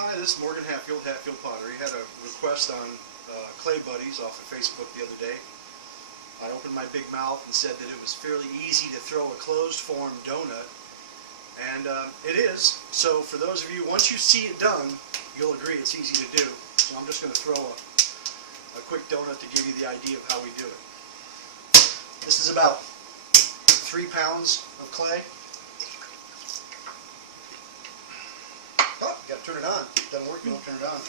Hi, this is Morgan Hatfield, Hatfield Pottery. Had a request on Clay Buddies off of Facebook the other day. I opened my big mouth and said that it was fairly easy to throw a closed form donut, and it is. So for those of you, once you see it done, you'll agree it's easy to do. So I'm just going to throw a quick donut to give you the idea of how we do it. This is about 3 pounds of clay. Oh, you got to turn it on. If it doesn't work, you don't turn it on.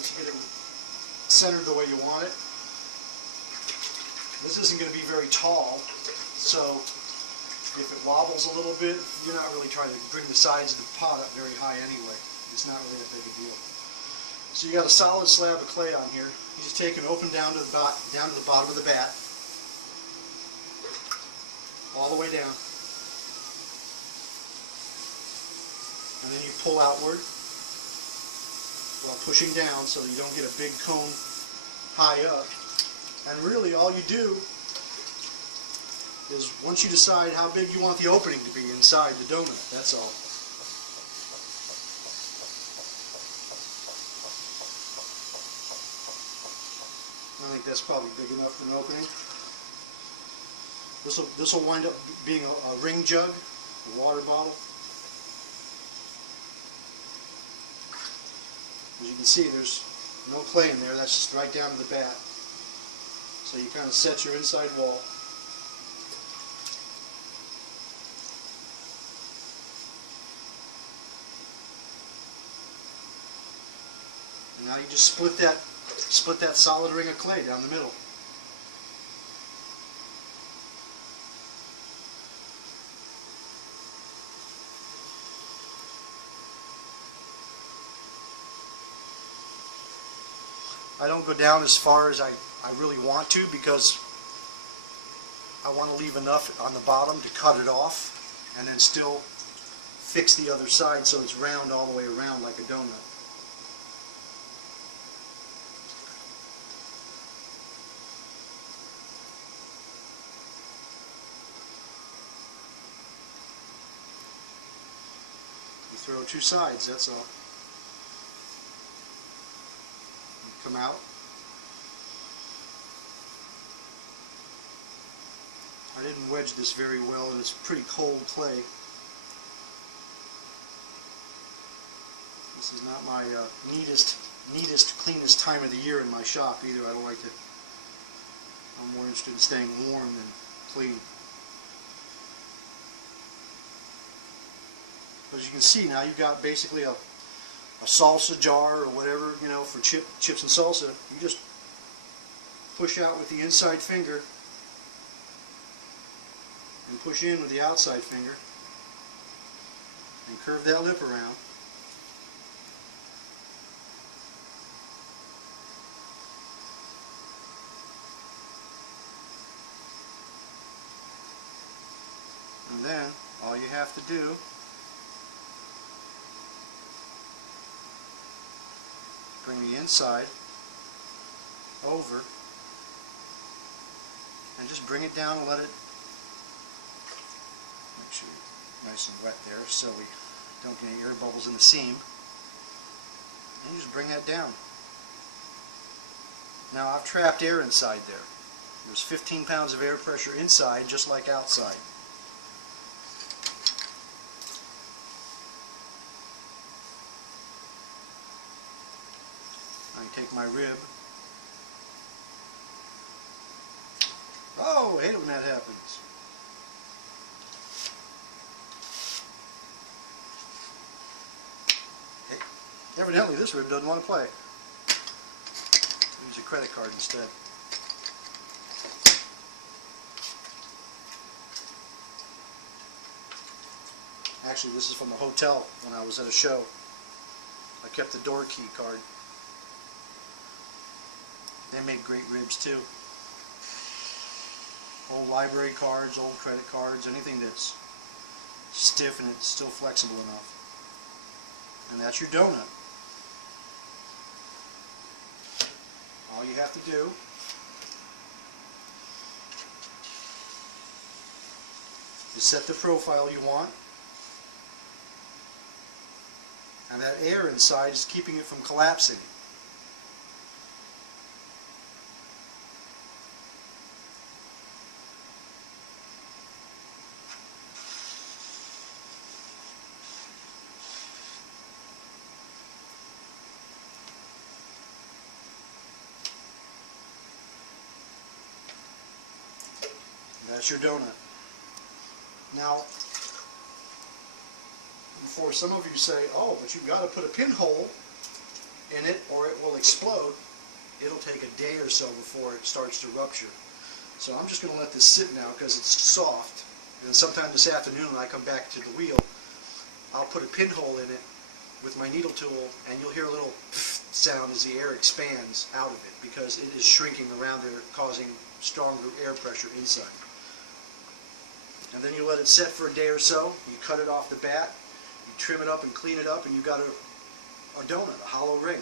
Once you get it centered the way you want it. This isn't going to be very tall, so if it wobbles a little bit, you're not really trying to bring the sides of the pot up very high anyway. It's not really that big a deal. So you got a solid slab of clay on here. You just take and open down to the bottom of the bat, all the way down, and then you pull outward while pushing down so you don't get a big cone high up. And really all you do is, once you decide how big you want the opening to be inside the donut, that's all. I think that's probably big enough for an opening. This will wind up being a ring jug, a water bottle. As you can see, there's no clay in there. That's just right down to the bat. So you kind of set your inside wall. And now you just split that solid ring of clay down the middle. I don't go down as far as I really want to, because I want to leave enough on the bottom to cut it off and then still fix the other side so it's round all the way around like a donut. You throw 2 sides, that's all. Come out. I didn't wedge this very well, and it's pretty cold clay. This is not my neatest, cleanest time of the year in my shop either. I don't like to. I'm more interested in staying warm than clean. As you can see now, you've got basically a salsa jar or whatever, you know, for chips and salsa. You just push out with the inside finger and push in with the outside finger and curve that lip around. And then all you have to do bring the inside over and just bring it down and let it, make sure it's nice and wet there so we don't get any air bubbles in the seam, and you just bring that down. Now I've trapped air inside there. There's 15 pounds of air pressure inside just like outside. I take my rib. Oh, I hate it when that happens. Okay. Evidently this rib doesn't want to play. Use a credit card instead. Actually, this is from a hotel when I was at a show. I kept the door key card. They make great ribs too. Old library cards, old credit cards, anything that's stiff and it's still flexible enough. And that's your donut. All you have to do is set the profile you want, and that air inside is keeping it from collapsing. That's your donut. Now, before some of you say, oh, but you've got to put a pinhole in it or it will explode, it'll take a day or so before it starts to rupture. So I'm just going to let this sit now because it's soft. And sometime this afternoon when I come back to the wheel, I'll put a pinhole in it with my needle tool, and you'll hear a little sound as the air expands out of it because it is shrinking around there, causing stronger air pressure inside. And then you let it set for a day or so. You cut it off the bat, you trim it up and clean it up, and you've got a donut, a hollow ring.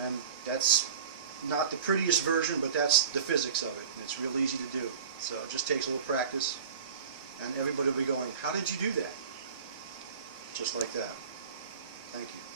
And that's not the prettiest version, but that's the physics of it. It's real easy to do. So it just takes a little practice, and everybody will be going, how did you do that? Just like that. Thank you.